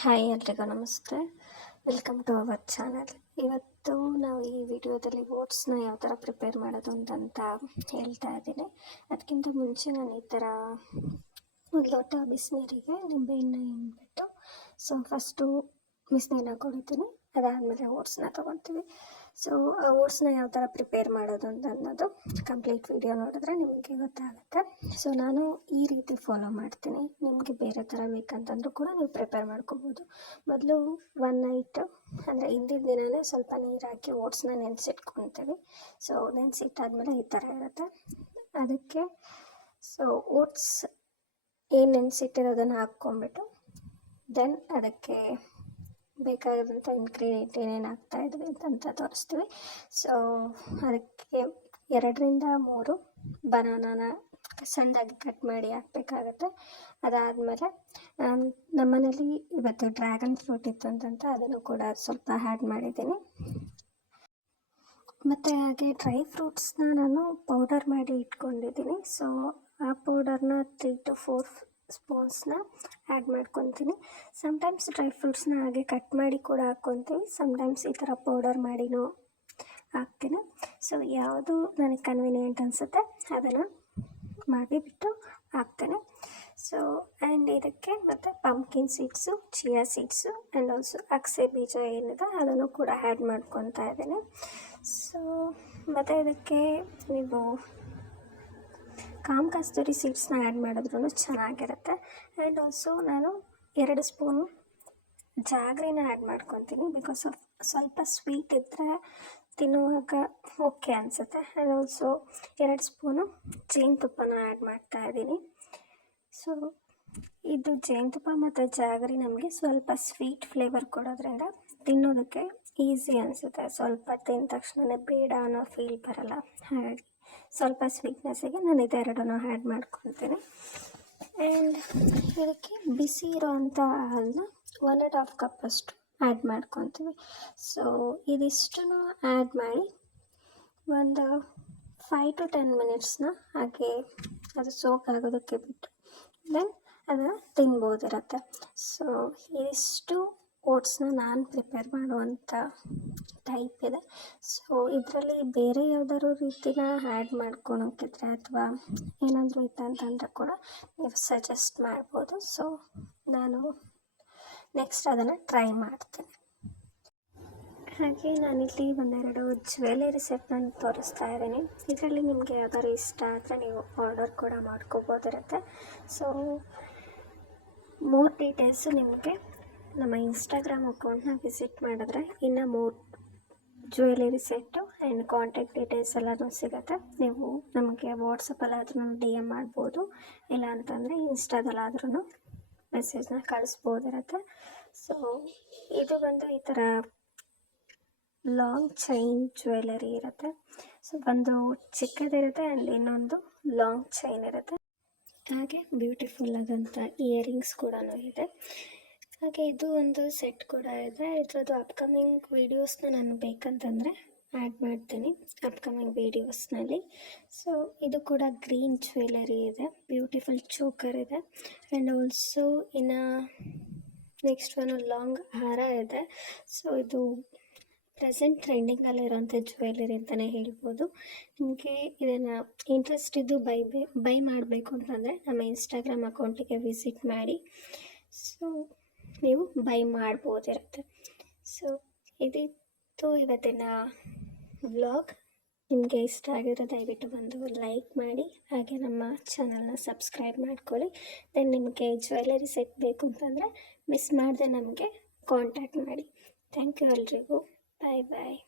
Hi ಎಲ್ರಿಗೂ ನಮಸ್ತೆ. Welcome to our channel. ಇವತ್ತು ನಾವು ಈ ವಿಡಿಯೋದಲ್ಲಿ ಓಟ್ಸ್ನ ಯಾವ ಥರ ಪ್ರಿಪೇರ್ ಮಾಡೋದು ಅಂತ ಹೇಳ್ತಾ ಇದ್ದೀನಿ. ಅದಕ್ಕಿಂತ ಮುಂಚೆ ನಾನು ಈ ಥರ ಒಂದು ಲೋಟ ಬಿಸಿನೀರಿಗೆ ನಿಂಬೆಹಣ್ಣು ಹಿಂಡ್ಬಿಟ್ಟು ಫಸ್ಟು ಬಿಸಿನೀರನ್ನ ಕುಡಿತೀನಿ. ಅದಾದಮೇಲೆ ಓಟ್ಸ್ನ ತೊಗೊತೀವಿ. ಆ ಓಟ್ಸ್ನ ಯಾವ ಥರ ಪ್ರಿಪೇರ್ ಮಾಡೋದು ಅನ್ನೋದು ಕಂಪ್ಲೀಟ್ ವಿಡಿಯೋ ನೋಡಿದ್ರೆ ನಿಮಗೆ ಗೊತ್ತಾಗುತ್ತೆ. ನಾನು ಈ ರೀತಿ ಫಾಲೋ ಮಾಡ್ತೀನಿ. ನಿಮಗೆ ಬೇರೆ ಥರ ಬೇಕಂತಂದ್ರೂ ಕೂಡ ನೀವು ಪ್ರಿಪೇರ್ ಮಾಡ್ಕೋಬೋದು. ಮೊದಲು ಒನ್ ನೈಟ್ ಅಂದರೆ ಹಿಂದಿನ ದಿನವೇ ಸ್ವಲ್ಪ ನೀರು ಹಾಕಿ ಓಟ್ಸ್ನ ನೆನೆಸಿಟ್ಕೊತೀವಿ. ನೆನೆಸಿಟ್ಟಾದ್ಮೇಲೆ ಈ ಥರ ಇರುತ್ತೆ. ಅದಕ್ಕೆ ಓಟ್ಸ್ ಏನು ನೆನೆಸಿಟ್ಟಿರೋದನ್ನು ಹಾಕ್ಕೊಂಬಿಟ್ಟು ದೆನ್ ಅದಕ್ಕೆ ಬೇಕಾದಂಥ ಇಂಗ್ರೀಡಿಯೆಂಟ್ ಏನೇನು ಹಾಕ್ತಾಯಿದ್ವಿ ಅಂತ ತೋರಿಸ್ತೀವಿ. ಅದಕ್ಕೆ 2-3 ಬನಾನಾನ ಸಣ್ಣದಾಗಿ ಕಟ್ ಮಾಡಿ ಹಾಕಬೇಕಾಗತ್ತೆ. ಅದಾದಮೇಲೆ ನಮ್ಮನೇಲಿ ಇವತ್ತು ಡ್ರ್ಯಾಗನ್ ಫ್ರೂಟ್ ಇತ್ತು ಅಂತ ಅದನ್ನು ಕೂಡ ಸ್ವಲ್ಪ ಆ್ಯಡ್ ಮಾಡಿದ್ದೀನಿ. ಮತ್ತು ಹಾಗೆ ಡ್ರೈ ಫ್ರೂಟ್ಸ್ನ ನಾನು ಪೌಡರ್ ಮಾಡಿ ಇಟ್ಕೊಂಡಿದ್ದೀನಿ. ಆ ಪೌಡರ್ನ 3 to 4 ಸ್ಪೂನ್ಸ್ನ ಆ್ಯಡ್ ಮಾಡ್ಕೊತೀನಿ. ಸಮ್ಟೈಮ್ಸ್ ಡ್ರೈ ಫ್ರೂಟ್ಸ್ನ ಹಾಗೆ ಕಟ್ ಮಾಡಿ ಕೂಡ ಹಾಕ್ಕೊತೀವಿ. ಸಮ್ಟೈಮ್ಸ್ ಈ ಥರ ಪೌಡರ್ ಮಾಡಿನೂ ಹಾಕ್ತೀನಿ. ಯಾವುದು ನನಗೆ ಕನ್ವೀನಿಯೆಂಟ್ ಅನಿಸುತ್ತೆ ಅದನ್ನು ಮಾಡಿಬಿಟ್ಟು ಹಾಕ್ತೇನೆ. ಆ್ಯಂಡ್ ಇದಕ್ಕೆ ಮತ್ತು pumpkin seeds, chia seeds and also ಅಗಸೆ ಬೀಜ ಏನಿದೆ ಅದನ್ನು ಕೂಡ ಆ್ಯಡ್ ಮಾಡ್ಕೊತಾ ಇದ್ದೀನಿ. ಮತ್ತು ಇದಕ್ಕೆ ನೀವು ಕಾಮ್ ಕಸ್ತೂರಿ ಸೀಡ್ಸ್ನ ಆ್ಯಡ್ ಮಾಡಿದ್ರೂ ಚೆನ್ನಾಗಿರುತ್ತೆ. ಆ್ಯಂಡ್ ಆಲ್ಸೋ ನಾನು 2 ಸ್ಪೂನು ಜಾಗ್ರಿನ ಆ್ಯಡ್ ಮಾಡ್ಕೊತೀನಿ. ಬಿಕಾಸ್ ಆಫ್ ಸ್ವಲ್ಪ ಸ್ವೀಟ್ ಇದ್ದರೆ ತಿನ್ನುವಾಗ ಓಕೆ ಅನಿಸುತ್ತೆ. ಆ್ಯಂಡ್ ಆಲ್ಸೋ 2 ಸ್ಪೂನು ಜೇನುತುಪ್ಪನ ಆ್ಯಡ್ ಮಾಡ್ತಾಯಿದ್ದೀನಿ. ಇದು ಜೇನುತುಪ್ಪ ಮತ್ತು ಜಾಗರಿ ನಮಗೆ ಸ್ವಲ್ಪ ಸ್ವೀಟ್ ಫ್ಲೇವರ್ ಕೊಡೋದ್ರಿಂದ ತಿನ್ನೋದಕ್ಕೆ ಈಸಿ ಅನಿಸುತ್ತೆ. ಸ್ವಲ್ಪ ತಿಂದ ತಕ್ಷಣ ಬೇಡ ಅನ್ನೋ ಫೀಲ್ ಬರಲ್ಲ. ಹಾಗಾಗಿ ಸ್ವಲ್ಪ ಸ್ವೀಟ್ನೆಸ್ಸಿಗೆ ನಾನು ಇದೆರಡನ್ನೂ ಆ್ಯಡ್ ಮಾಡ್ಕೊತೀನಿ. ಆ್ಯಂಡ್ ಇದಕ್ಕೆ ಬಿಸಿ ಇರೋವಂಥ ಹಾಲನ್ನ 1.5 ಕಪ್ಪಷ್ಟು ಆ್ಯಡ್ ಮಾಡ್ಕೊತೀವಿ. ಇದಿಷ್ಟನ್ನು ಆ್ಯಡ್ ಮಾಡಿ ಒಂದು 5 to 10 ಮಿನಿಟ್ಸ್ನ ಹಾಗೆ ಅದು ಸೋಕ್ ಆಗೋದಕ್ಕೆ ಬಿಟ್ಟು ದೆನ್ ಅದನ್ನು ತಿನ್ಬೋದಿರುತ್ತೆ. ಇದಿಷ್ಟು ಓಟ್ಸ್ನ ನಾನು ಪ್ರಿಪೇರ್ ಮಾಡುವಂಥ ಟೈಪ್ ಇದೆ. ಇದರಲ್ಲಿ ಬೇರೆ ಯಾವ್ದಾದ್ರು ರೀತಿನ ಆ್ಯಡ್ ಮಾಡ್ಕೊಳೋಕ್ಕಿದ್ರೆ ಅಥವಾ ಏನಾದರೂ ಇತ್ತಂತಂದರೆ ಕೂಡ ನೀವು ಸಜೆಸ್ಟ್ ಮಾಡ್ಬೋದು. ನಾನು ನೆಕ್ಸ್ಟ್ ಅದನ್ನು ಟ್ರೈ ಮಾಡ್ತೀನಿ. ಹಾಗೆ ನಾನಿಲ್ಲಿ 1-2 ಜ್ಯುವೆಲರಿ ಸೆಟ್ನ ತೋರಿಸ್ತಾ ಇದ್ದೀನಿ. ಇದರಲ್ಲಿ ನಿಮಗೆ ಯಾವ್ದಾದ್ರು ಇಷ್ಟ ಆದರೆ ನೀವು ಆರ್ಡರ್ ಕೂಡ ಮಾಡ್ಕೋಬೋದಿರುತ್ತೆ. ಮೋರ್ ಡೀಟೇಲ್ಸು ನಿಮಗೆ ನಮ್ಮ ಇನ್ಸ್ಟಾಗ್ರಾಮ್ ಅಕೌಂಟ್ನ ವಿಸಿಟ್ ಮಾಡಿದ್ರೆ ಇನ್ನೂ 3 jewellery set and contact details ಎಲ್ಲನೂ ಸಿಗುತ್ತೆ. ನೀವು ನಮಗೆ ವಾಟ್ಸಪ್ಪಲ್ಲಾದ್ರೂ DM ಮಾಡ್ಬೋದು, ಇಲ್ಲ ಅಂತಂದರೆ ಇನ್ಸ್ಟಾದಲ್ಲಾದ್ರೂ ಮೆಸೇಜ್ನ ಕಳಿಸ್ಬೋದಿರುತ್ತೆ. ಇದು ಬಂದು ಈ ಥರ ಲಾಂಗ್ ಚೈನ್ ಜ್ಯುವೆಲರಿ ಇರುತ್ತೆ. ಒಂದು ಚಿಕ್ಕದಿರುತ್ತೆ ಆ್ಯಂಡ್ ಇನ್ನೊಂದು ಲಾಂಗ್ ಚೈನ್ ಇರುತ್ತೆ. ಹಾಗೆ ಬ್ಯೂಟಿಫುಲ್ ಆದಂಥ ಇಯರಿಂಗ್ಸ್ ಕೂಡ ಇದೆ. ಹಾಗೆ ಇದು ಒಂದು ಸೆಟ್ ಕೂಡ ಇದೆ. ಇದರದ್ದು ಅಪ್ಕಮಿಂಗ್ ವೀಡಿಯೋಸ್ನ ನಾನು ಬೇಕಂತಂದರೆ ಆ್ಯಡ್ ಮಾಡ್ತೀನಿ ಅಪ್ಕಮಿಂಗ್ ವೀಡಿಯೋಸ್ನಲ್ಲಿ. ಇದು ಕೂಡ ಗ್ರೀನ್ ಜ್ಯುವೆಲರಿ ಇದೆ, ಬ್ಯೂಟಿಫುಲ್ ಚೋಕರ್ ಇದೆ. ಆ್ಯಂಡ್ ಆಲ್ಸೋ ಇನ್ನು ನೆಕ್ಸ್ಟ್ ಒಂದು ಲಾಂಗ್ ಹಾರ ಇದೆ. ಇದು ಪ್ರೆಸೆಂಟ್ ಟ್ರೆಂಡಿಂಗಲ್ಲಿರೋಂಥ ಜ್ಯುವೆಲರಿ ಅಂತಲೇ ಹೇಳ್ಬೋದು. ನಿಮಗೆ ಇದನ್ನು ಇಂಟ್ರೆಸ್ಟ್ ಇದ್ದು ಬೈ ಮಾಡಬೇಕು ಅಂತಂದರೆ ನಮ್ಮ ಇನ್ಸ್ಟಾಗ್ರಾಮ್ ಅಕೌಂಟಿಗೆ ವಿಸಿಟ್ ಮಾಡಿ ನೀವು ಬೈ ಮಾಡ್ಬೋದಿರುತ್ತೆ. ಇದಿತ್ತು ಇವತ್ತಿನ ವ್ಲಾಗ್. ನಿಮಗೆ ಇಷ್ಟ ಆಗಿರೋ ದಯವಿಟ್ಟು ಬಂದು ಲೈಕ್ ಮಾಡಿ, ಹಾಗೆ ನಮ್ಮ ಚಾನಲ್ನ ಸಬ್ಸ್ಕ್ರೈಬ್ ಮಾಡ್ಕೊಳ್ಳಿ. ದೆನ್ ನಿಮಗೆ ಜ್ಯುವೆಲರಿ ಸೆಟ್ ಬೇಕು ಅಂತಂದರೆ ಮಿಸ್ ಮಾಡದೆ ನಮಗೆ ಕಾಂಟ್ಯಾಕ್ಟ್ ಮಾಡಿ. ಥ್ಯಾಂಕ್ ಯು ಎಲ್ರಿಗೂ. ಬಾಯ್ ಬಾಯ್.